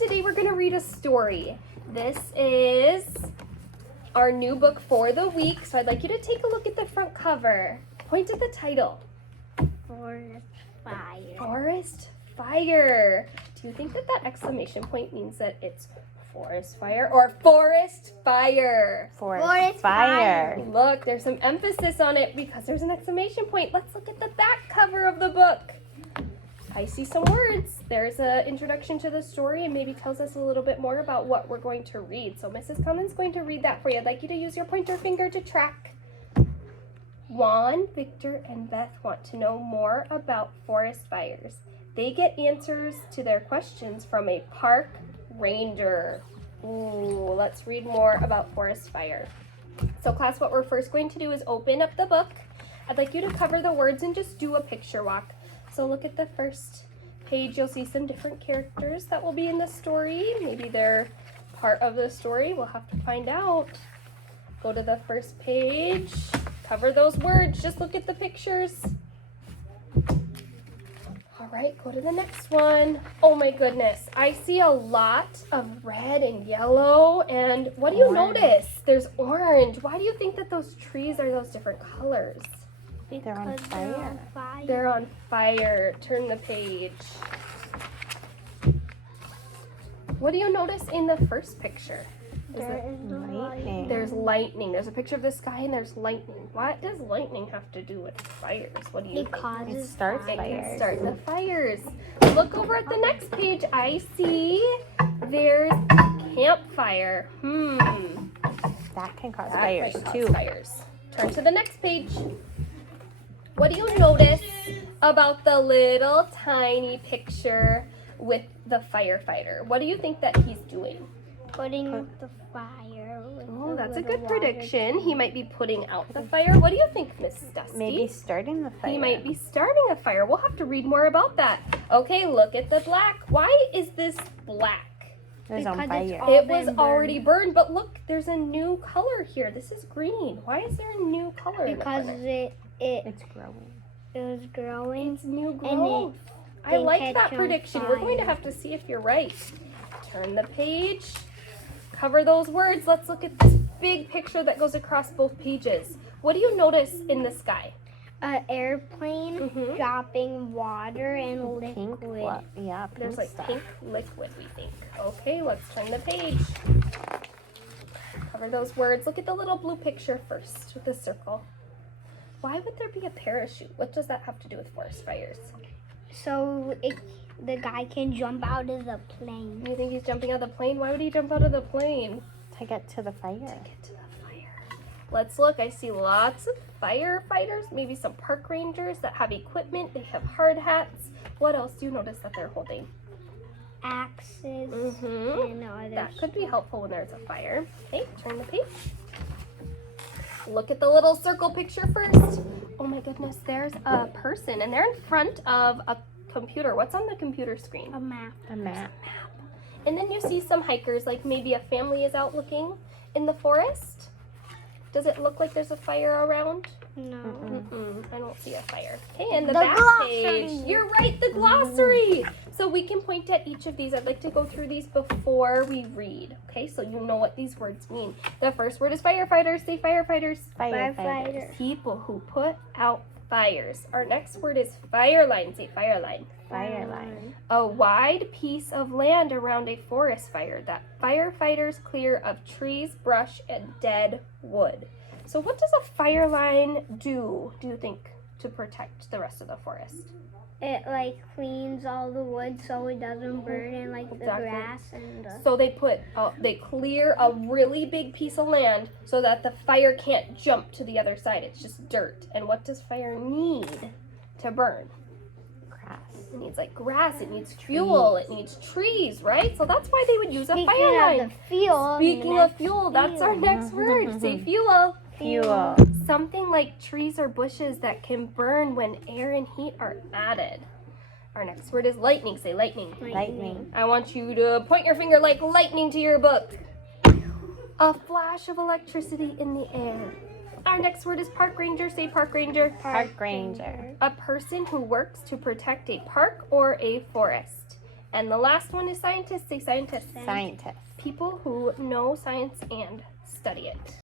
today we're going to read a story. This is our new book for the week, so I'd like you to take a look at the front cover. Point at the title. Forest fire. Forest fire. Do you think that that exclamation point means that it's forest fire or forest fire? Forest fire. Look, there's some emphasis on it because there's an exclamation point. Let's look at the back cover of the book. I see some words. There's an introduction to the story and maybe tells us a little bit more about what we're going to read. So Mrs. Cummins is going to read that for you. I'd like you to use your pointer finger to track. Juan, Victor, and Beth want to know more about forest fires. They get answers to their questions from a park ranger. Ooh, let's read more about forest fire. So class, what we're first going to do is open up the book. I'd like you to cover the words and just do a picture walk. So look at the first page. You'll see some different characters that will be in the story. Maybe they're part of the story. We'll have to find out. Go to the first page. Cover those words. Just look at the pictures. All right, go to the next one. Oh my goodness. I see a lot of red and yellow. And what do you notice? There's orange. Why do you think that those trees are those different colors? They're on fire. They're on fire. Turn the page. What do you notice in the first picture? Lightning. There's lightning. There's a picture of the sky and there's lightning. What does lightning have to do with fires? What do you think? It starts It can fires. start the fires. Look over at the next page. I see there's campfire. That can cause That fires might cause too. Fires. Turn to the next page. What do you notice about the little tiny picture with the firefighter? What do you think that he's doing? Putting the fire. Oh, that's a good prediction. He might be putting out the fire. What do you think, Miss Dusty? Maybe starting the fire. He might be starting a fire. We'll have to read more about that. Okay, look at the black. Why is this black? It was on Because fire. it's all- It was been already burned, but look, there's a new color here. This is green. Why is there a new color in the Because corner? It's growing. it was growing. It's new And growth. I didn't like catch that on prediction. We're going to fire. have to see if you're right. Turn the page. Cover those words. Let's look at this big picture that goes across both pages. What do you notice in the sky? An airplane Mhm. dropping water and Pink. liquid. What? Yeah, pink There's like stuff. pink liquid, we think. Okay, let's turn the page. Cover those words. Look at the little blue picture first with the circle. Why would there be a parachute? What does that have to do with forest fires? So the guy can jump out of the plane. You think he's jumping out of the plane? Why would he jump out of the plane? To get to the fire. Get to the fire. Let's look. I see lots of firefighters, maybe some park rangers that have equipment. They have hard hats. What else do you notice that they're holding? Axes Mm-hmm. and other That could be stuff. helpful when there's a fire. Okay, turn the page. Look at the little circle picture first. Oh my goodness, there's a person and they're in front of a computer. What's on the computer screen? A map. A map. And then you see some hikers, like maybe a family is out looking in the forest. Does it look like there's a fire around? No. I don't see a fire. Okay, and the The back glossary. page. You're right, the glossary. So we can point at each of these. I'd like to go through these before we read. Okay, so you know what these words mean. The first word is firefighters. Say firefighters. Firefighters. People who put out fires. Our next word is fireline. Say fireline. Fireline. A wide piece of land around a forest fire that firefighters clear of trees, brush, and dead wood. So what does a fire line do you think, to protect the rest of the forest? It like cleans all the wood so it doesn't burn and like the Exactly. grass and the... So they clear a really big piece of land so that the fire can't jump to the other side. It's just dirt. And what does fire need to burn? Grass. It needs like grass, it needs fuel, it needs trees, right? So that's why they would use a fire Speaking line. of the fuel. Speaking of fuel, that's our fuel. next word. Say fuel. Fuel. Something like trees or bushes that can burn when air and heat are added. Our next word is lightning. Say lightning. Lightning. I want you to point your finger like lightning to your book. A flash of electricity in the air. Our next word is park ranger. Say park ranger. Park ranger. A person who works to protect a park or a forest. And the last one is scientists. Say scientists. Scientist. People who know science and study it.